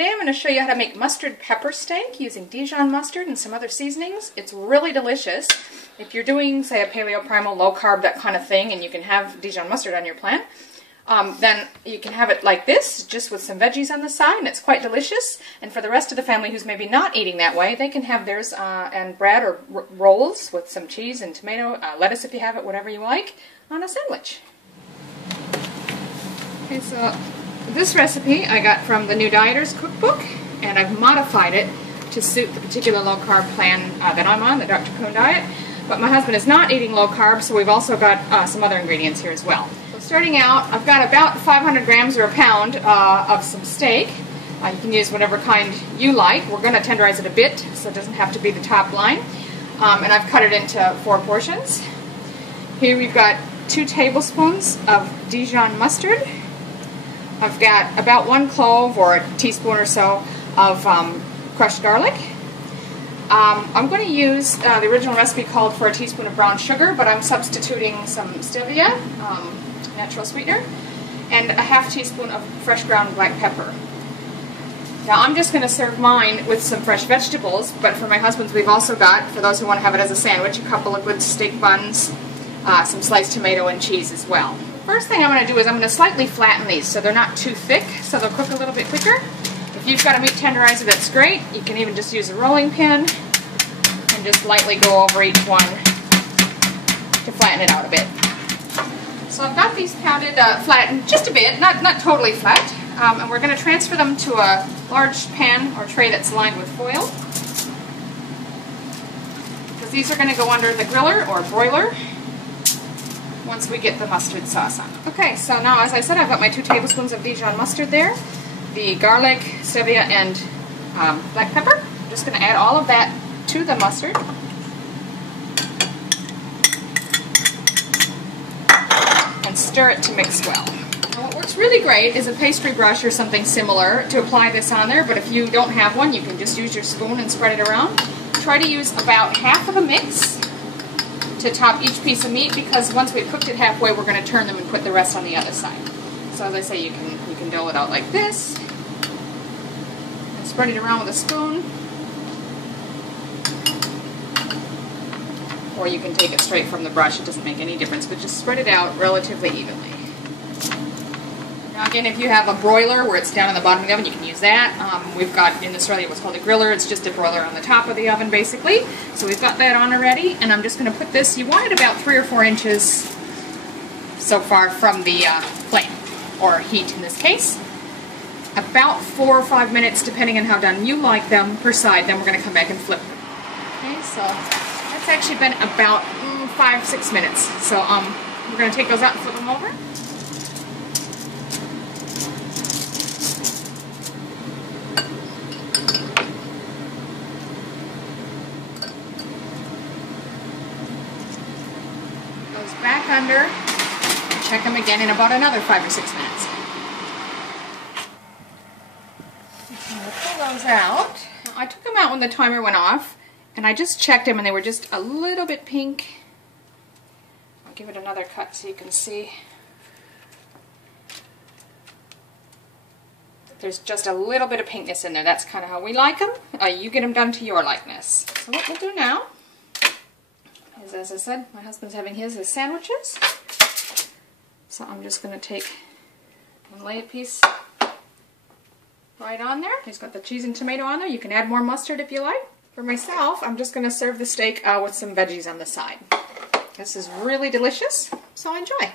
Today I'm going to show you how to make mustard pepper steak using Dijon mustard and some other seasonings. It's really delicious. If you're doing, say, a Paleo, Primal, low-carb, that kind of thing, and you can have Dijon mustard on your plan, then you can have it like this, just with some veggies on the side, and it's quite delicious. And for the rest of the family who's maybe not eating that way, they can have theirs and bread or rolls with some cheese and tomato, lettuce if you have it, whatever you like, on a sandwich. Okay, so this recipe I got from the New Dieter's Cookbook, and I've modified it to suit the particular low-carb plan that I'm on, the Dr Poon diet. But my husband is not eating low-carb, so we've also got some other ingredients here as well. So starting out, I've got about 500 grams or a pound of some steak. You can use whatever kind you like. We're going to tenderize it a bit, so it doesn't have to be the top line. And I've cut it into 4 portions. Here we've got 2 tablespoons of Dijon mustard. I've got about 1 clove or a teaspoon or so of crushed garlic. I'm going to use, the original recipe called for a teaspoon of brown sugar, but I'm substituting some stevia, natural sweetener, and a ½ teaspoon of fresh ground black pepper. Now I'm just going to serve mine with some fresh vegetables, but for my husband's we've also got, for those who want to have it as a sandwich, a couple of good steak buns, some sliced tomato and cheese as well. First thing I'm going to do is I'm going to slightly flatten these so they're not too thick, so they'll cook a little bit quicker. If you've got a meat tenderizer, that's great. You can even just use a rolling pin and just lightly go over each one to flatten it out a bit. So I've got these pounded, flattened just a bit, not totally flat, and we're going to transfer them to a large pan or tray that's lined with foil, because these are going to go under the griller or broiler once we get the mustard sauce on. Okay, so now as I said, I've got my 2 tablespoons of Dijon mustard there, the garlic, stevia, and black pepper. I'm just going to add all of that to the mustard. And stir it to mix well. Now what works really great is a pastry brush or something similar to apply this on there, but if you don't have one, you can just use your spoon and spread it around. Try to use about half of a mix to top each piece of meat, because once we've cooked it halfway, we're going to turn them and put the rest on the other side. So as I say, you can dole it out like this, and spread it around with a spoon, or you can take it straight from the brush. It doesn't make any difference, but just spread it out relatively evenly. Now again, if you have a broiler where it's down in the bottom of the oven, you can use that. We've got in Australia what's called a griller. It's just a broiler on the top of the oven basically. So we've got that on already, and I'm just going to put this, you want it about 3 or 4 inches so far from the flame, or heat in this case. About 4 or 5 minutes depending on how done you like them per side, then we're going to come back and flip them. Okay, so that's actually been about 5-6 minutes. So we're going to take those out and flip them over. Goes back under. Check them again in about another 5 or 6 minutes. Okay, we'll pull those out. Now, I took them out when the timer went off, and I just checked them and they were just a little bit pink. I'll give it another cut so you can see. There's just a little bit of pinkness in there. That's kind of how we like them. You get them done to your likeness. So what we'll do now is, as I said, my husband's having his as sandwiches. So I'm just going to take and lay a piece right on there. He's got the cheese and tomato on there. You can add more mustard if you like. For myself, I'm just going to serve the steak with some veggies on the side. This is really delicious, so enjoy.